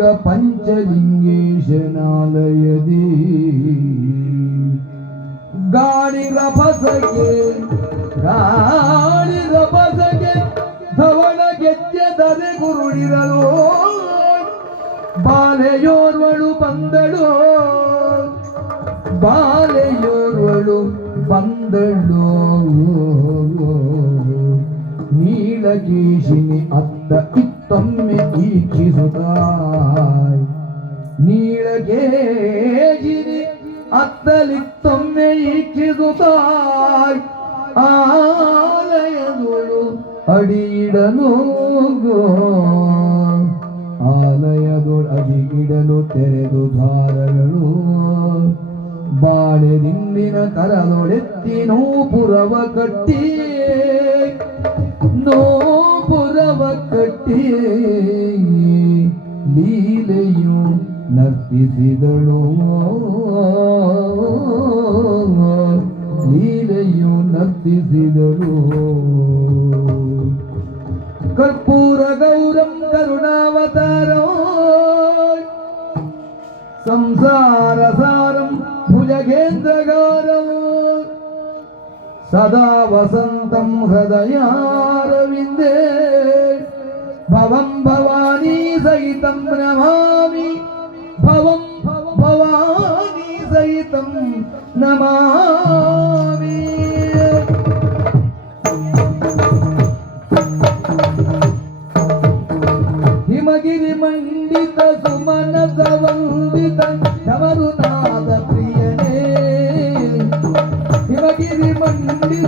ಈಗ ಪಂಚಲಿಂಗೇಶನಾಲಯದಿ. ಗಾಳಿ ರಭಸಗೆ ಗಾಳಿ ರಭಸಗೆ ಧವಳ ಗೆಜ್ಜೆದರೆ ಗುರುಡಿರಲು ಬಾಲೆಯೋರ್ವಳು ಬಂದಳು. ಬಾಲೆಯೋರ್ವಳು ಬಂದಳು. ನೀಲಗೇಶಿನಿ ಅತ್ತ ಇತ್ತೊಮ್ಮೆ ಈಕ್ಷಿಸುತ್ತಾಯ್ ಅತ್ತಲಿ ತಮ್ಮೆ ಈಕ್ಷಿಸುತ್ತಾಯ್ ಆಲಯದೊಳು ಅಡಿಯಿಡಲು ಆಲಯದೊಳು ಅಡಿಗಿಡಲು ತೆರೆದು ದ್ವಾರಗಳು. ಬಾಳೆ ನಿಂದಿನ ಕರದೊಳೆತ್ತಿ ನೋಪುರವ ಕಟ್ಟಿ ನೋಪುರವ ಕಟ್ಟಿ ಲೀಲೆಯು ನರ್ತಿಸಿದಳು ಲೀಲೆಯು ನರ್ತಿಸಿದಳು ಕರ್ಪೂರ ಗೌರಂ ಕರುಣಾವತಾರೋ ಸಂಸಾರ ಸಾರಂ ಭುಜಗೇಂದ್ರಗಾರಂ सदा वसन्तं हृदयारविन्दे भवं भवानी सहितं नमामि भवं भवानी सहितं Namami हिमगिरिमण्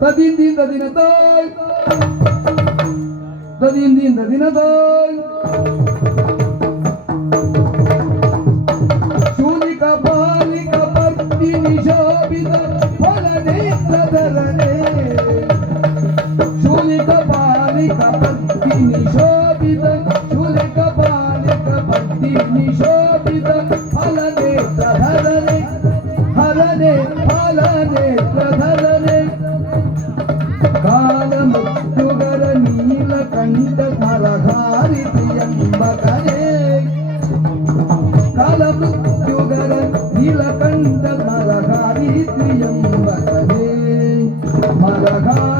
Tadin din tadin atay. Tadin din tadin atay. Shunika balika patti nishabita phalane ka Shunika balika patti nishabita shunika balika patti nishabita phalane tadarane. Halane halane tadarane. పాదముట్టుగర నీల కంఠ పరహారితియంబకరే కాలముట్టుగర నీలకంఠ పరహారితియంబకరే పరహారి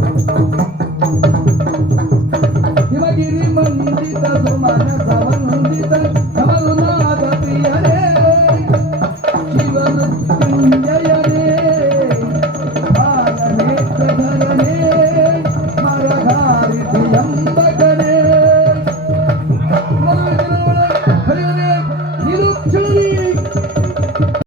ஆயிரம்